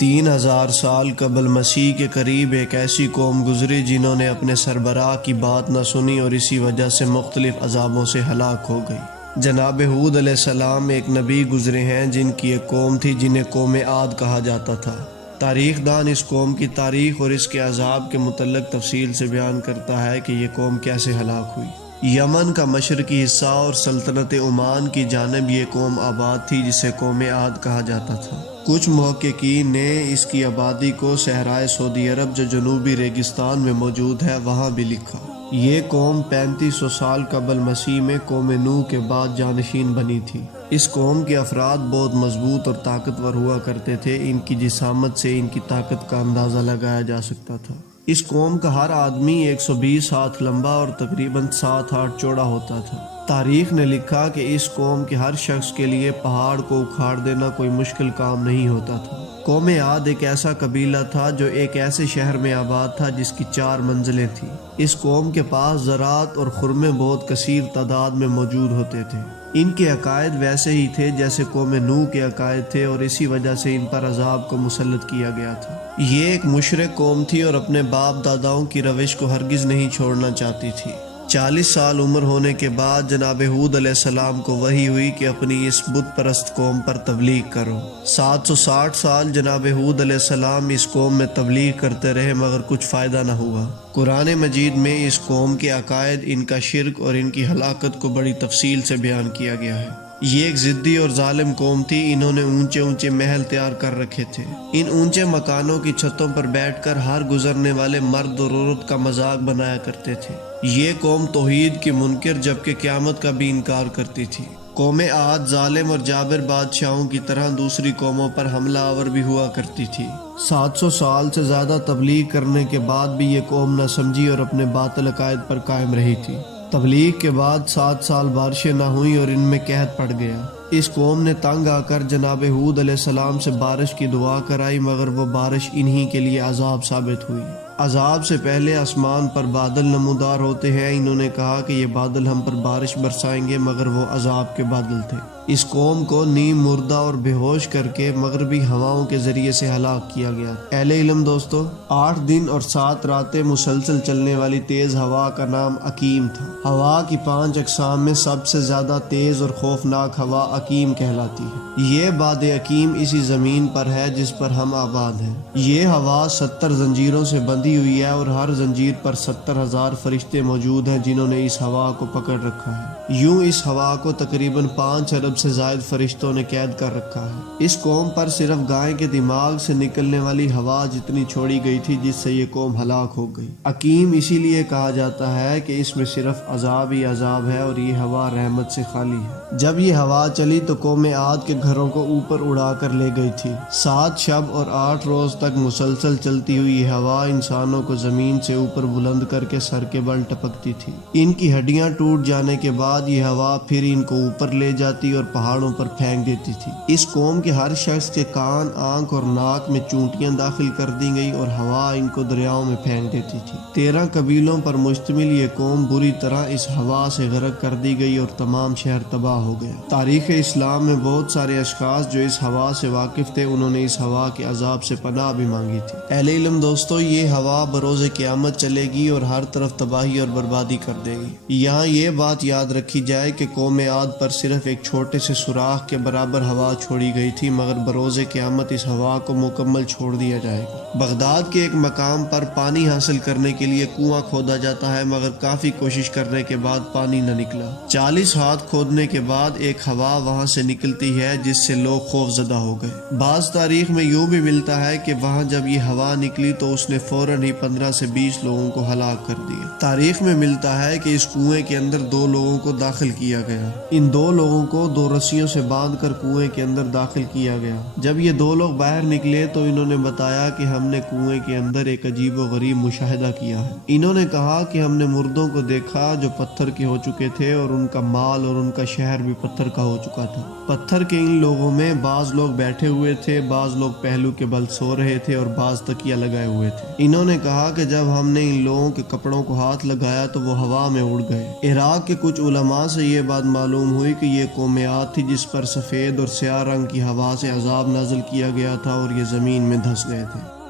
3000 سال قبل مسیح کے قریب ایک ایسی قوم گزری جنہوں نے اپنے سربراہ کی بات نہ سنی اور اسی وجہ سے مختلف عذابوں سے ہلاک ہو گئی۔ جناب ہود علیہ السلام ایک نبی گزرے ہیں جن کی ایک قوم تھی جنہیں قوم عاد کہا جاتا تھا۔ تاریخ دان اس قوم کی تاریخ اور اس کے عذاب کے متعلق تفصیل سے بیان کرتا ہے کہ یہ قوم کیسے ہلاک ہوئی۔ یمن کا مشرقی حصہ اور سلطنت عمان کی جانب یہ قوم آباد تھی جسے قوم عاد کہا جاتا تھا۔ کچھ محققین نے اس کی آبادی کو صحرائے سعودی عرب جو جنوبی ریگستان میں موجود ہے وہاں بھی لکھا۔ یہ قوم 3500 سال قبل مسیح میں قوم نوح کے بعد جانشین بنی تھی۔ اس قوم کے افراد بہت مضبوط اور طاقتور ہوا کرتے تھے، ان کی جسامت سے ان کی طاقت کا اندازہ لگایا جا سکتا تھا۔ اس قوم کا ہر آدمی 120 ہاتھ لمبا اور تقریباً 7 ہاتھ چوڑا ہوتا تھا۔ تاریخ نے لکھا کہ اس قوم کے ہر شخص کے لیے پہاڑ کو اکھاڑ دینا کوئی مشکل کام نہیں ہوتا تھا۔ قوم عاد ایک ایسا قبیلہ تھا جو ایک ایسے شہر میں آباد تھا جس کی 4 منزلیں تھیں۔ اس قوم کے پاس زراعت اور خرمے بہت کثیر تعداد میں موجود ہوتے تھے۔ ان کے عقائد ویسے ہی تھے جیسے قوم نوح کے عقائد تھے اور اسی وجہ سے ان پر عذاب کو مسلط کیا گیا تھا۔ یہ ایک مشرک قوم تھی اور اپنے باپ داداؤں کی روش کو ہرگز نہیں چھوڑنا چاہتی تھی۔ 40 سال عمر ہونے کے بعد جناب ہود علیہ السلام کو وحی ہوئی کہ اپنی اس بت پرست قوم پر تبلیغ کرو۔ 760 سال جناب ہود علیہ السلام اس قوم میں تبلیغ کرتے رہے مگر کچھ فائدہ نہ ہوا۔ قرآن مجید میں اس قوم کے عقائد، ان کا شرک اور ان کی ہلاکت کو بڑی تفصیل سے بیان کیا گیا ہے۔ یہ ایک ضدی اور ظالم قوم تھی۔ انہوں نے اونچے اونچے محل تیار کر رکھے تھے۔ ان اونچے مکانوں کی چھتوں پر بیٹھ کر ہر گزرنے والے مرد اور عورت کا مذاق بنایا کرتے تھے۔ یہ قوم توحید کی منکر جبکہ قیامت کا بھی انکار کرتی تھی۔ قوم عاد ظالم اور جابر بادشاہوں کی طرح دوسری قوموں پر حملہ آور بھی ہوا کرتی تھی۔ 700 سال سے زیادہ تبلیغ کرنے کے بعد بھی یہ قوم نہ سمجھی اور اپنے باطل عقائد پر قائم رہی تھی۔ تبلیغ کے بعد 7 سال بارشیں نہ ہوئیں اور ان میں قحط پڑ گیا۔ اس قوم نے تنگ آ کر جناب ہود علیہ السلام سے بارش کی دعا کرائی مگر وہ بارش انہی کے لیے عذاب ثابت ہوئی۔ عذاب سے پہلے آسمان پر بادل نمودار ہوتے ہیں۔ انہوں نے کہا کہ یہ بادل ہم پر بارش برسائیں گے مگر وہ عذاب کے بادل تھے۔ اس قوم کو نیم مردہ اور بے ہوش کر کے مغربی ہواؤں کے ذریعے سے ہلاک کیا گیا۔ اہل علم دوستو، 8 دن اور 7 راتیں مسلسل چلنے والی تیز ہوا کا نام عقیم تھا۔ ہوا کی 5 اقسام میں سب سے زیادہ تیز اور خوفناک ہوا عقیم کہلاتی ہے۔ یہ باد عقیم اسی زمین پر ہے جس پر ہم آباد ہیں۔ یہ ہوا 70 زنجیروں سے بندھی ہوئی ہے اور ہر زنجیر پر 70,000 فرشتے موجود ہیں جنہوں نے اس ہوا کو پکڑ رکھا ہے۔ یوں اس ہوا کو تقریباً 5 ارب سے زائد فرشتوں نے قید کر رکھا ہے۔ اس قوم پر صرف گائے کے دماغ سے نکلنے والی ہوا جتنی چھوڑی گئی تھی جس سے یہ قوم ہلاک ہو گئی۔ عقیم اسی لیے کہا جاتا ہے کہ اس میں صرف عذاب ہی عذاب ہے اور یہ ہوا رحمت سے خالی ہے۔ جب یہ ہوا چلی تو قوم عاد کے گھروں کو اوپر اڑا کر لے گئی تھی۔ 7 شب اور 8 روز تک مسلسل چلتی ہوئی یہ ہوا انسانوں کو زمین سے اوپر بلند کر کے سر کے بل ٹپکتی تھی۔ ان کی ہڈیاں ٹوٹ جانے کے بعد یہ ہوا پھر ان کو اوپر لے جاتی اور پہاڑوں پر پھینک دیتی تھی۔ اس قوم کے ہر شخص کے کان، آنکھ اور ناک میں چونٹیاں داخل کر دی گئی اور ہوا ان کو دریاؤں میں پھینک دیتی تھی۔ 13 قبیلوں پر مشتمل یہ قوم بری طرح اس ہوا سے غرق کر دی گئی اور تمام شہر تباہ ہو گیا۔ تاریخ اسلام میں بہت سارے اشخاص جو اس ہوا سے واقف تھے انہوں نے اس ہوا کے عذاب سے پناہ بھی مانگی تھی۔ اہل علم دوستو، یہ ہوا بروز قیامت چلے گی اور ہر طرف تباہی اور بربادی کر دے گی۔ یہاں یہ بات یاد رکھی جائے کہ قوم عاد پر صرف ایک چھوٹے سے سوراخ کے برابر ہوا چھوڑی گئی تھی مگر بروز قیامت اس ہوا کو مکمل چھوڑ دیا جائے گا۔ بغداد کے ایک مقام پر پانی حاصل کرنے کے لیے کنواں کھودا جاتا ہے مگر کافی کوشش کرنے کے بعد پانی نہ نکلا۔ 40 ہاتھ کھودنے کے بعد ایک ہوا وہاں سے نکلتی ہے جس سے لوگ خوف زدہ ہو گئے۔ بعض تاریخ میں یوں بھی ملتا ہے کہ وہاں جب یہ ہوا نکلی تو اس نے فوراً ہی 15 سے 20 لوگوں کو ہلاک کر دیا۔ تاریخ میں ملتا ہے کہ اس کنویں کے اندر 2 لوگوں کو داخل کیا گیا۔ ان 2 لوگوں کو 2 رسیوں سے باندھ کر کنویں کے اندر داخل کیا گیا۔ جب یہ 2 لوگ باہر نکلے تو انہوں نے بتایا کہ ہم نے کنویں کے اندر ایک عجیب و غریب مشاہدہ کیا ہے۔ انہوں نے کہا کہ ہم نے مردوں کو دیکھا جو پتھر کے ہو چکے تھے اور ان کا مال اور ان کا شہر بھی پتھر کا ہو چکا تھا۔ پتھر کے ان لوگوں میں بعض لوگ بیٹھے ہوئے تھے، بعض لوگ پہلو کے بل سو رہے تھے اور بعض تکیہ لگائے ہوئے تھے۔ انہوں نے کہا کہ جب ہم نے ان لوگوں کے کپڑوں کو ہاتھ لگایا تو وہ ہوا میں اڑ گئے۔ عراق کے کچھ علماء علماء سے یہ بات معلوم ہوئی کہ یہ قوم عاد تھی جس پر سفید اور سیاہ رنگ کی ہوا سے عذاب نازل کیا گیا تھا اور یہ زمین میں دھس گئے تھے۔